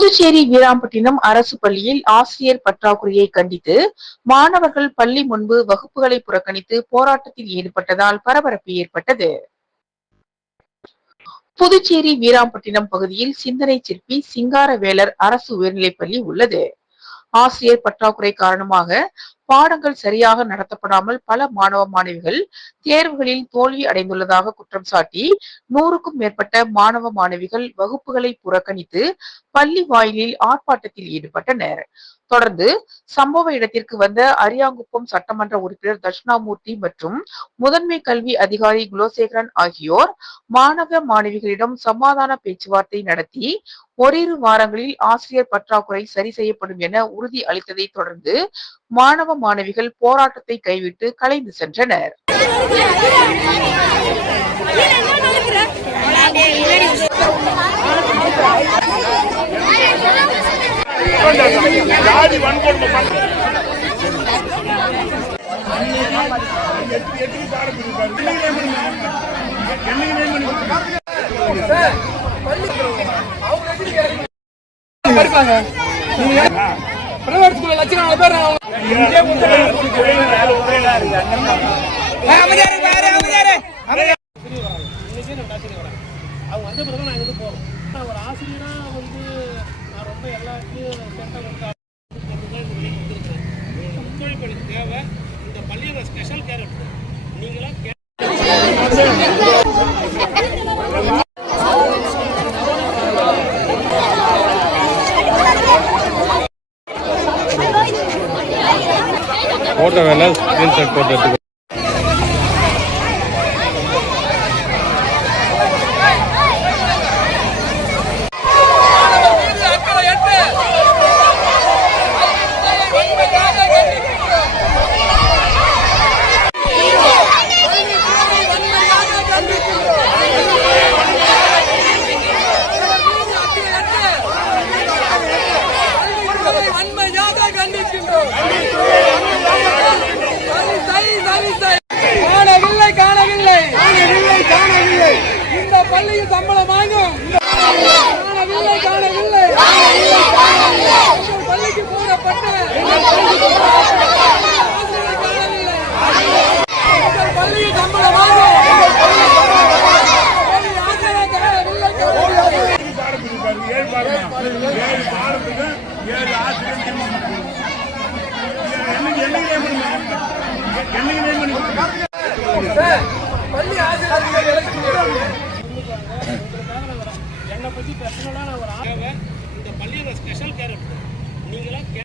புதுச்சேரி வீராம்பட்டினம் அரசு பள்ளியில் ஆசிரியர் பற்றாக்குறையை கண்டித்து மாணவர்கள் பள்ளி முன்பு வகுப்புகளை புறக்கணித்து போராட்டத்தில் ஈடுபட்டதால் பரபரப்பு ஏற்பட்டது. புதுச்சேரி வீராம்பட்டினம் பகுதியில் சிந்தனை சிற்பி சிங்காரவேலர் அரசு உயர்நிலைப்பள்ளி உள்ளது. ஆசிரியர் பற்றாக்குறை காரணமாக பாடங்கள் சரியாக நடத்தப்படாமல் பல மாணவ மாணவிகள் தேர்வுகளில் தோல்வி அடைந்துள்ளதாக குற்றம் சாட்டி நூறுக்கும் மேற்பட்ட மாணவ மாணவிகள் வகுப்புகளை புறக்கணித்து பள்ளி வாயிலில் ஆர்ப்பாட்டத்தில் ஈடுபட்டனர். தொடர்ந்து சம்பவ இடத்திற்கு வந்த அரியாங்குப்பம் சட்டமன்ற உறுப்பினர் தட்சிணாமூர்த்தி மற்றும் முதன்மை கல்வி அதிகாரி குலோசேகரன் ஆகியோர் மாணவ மாணவிகளிடம் சமாதான பேச்சுவார்த்தை நடத்தி ஓரிரு வாரங்களில் ஆசிரியர் பற்றாக்குறை சரி செய்யப்படும் என உறுதி அளித்ததை தொடர்ந்து மாணவ மாணவிகள் போராட்டத்தை கைவிட்டு கலைந்து சென்றனர். படிப்பாங்க பிரைவேட் ஸ்கூல்ல லட்சம் பேர் அவங்க அவங்க வந்த பிறகு நான் இங்கே போகிறோம் ஒரு ஆசிரியராக வந்து நான் ரொம்ப எல்லாத்தையும் சென்டர் வந்து ஒத்துழைப்பு எனக்கு தேவை இந்த பள்ளியில் ஸ்பெஷல் கேர் போட்டோ வேணா ஸ்கிரீன்ஷாட் போட்டு எடுத்துக்கோ. அக்கறை கண்டிக்கின்றோம் சரி, சரி, சரி. காணவில்லை காணவில்லை காணவில்லை காணவில்லை இந்த பள்ளியில் சம்பளம் வாங்கும் காணவில்லை காணவில்லை பள்ளிக்கு போடப்பட்ட பள்ளியில் சம்பளம் வாங்கும் பள்ளி ஏழு பாடத்துக்கு ஏழு ஆசிரியர் பள்ளி பற்றி பர்சனலாக நான் ஒரு ஆர்வம் இந்த பள்ளியில் ஸ்பெஷல் கேர் எடுத்து நீங்களாம்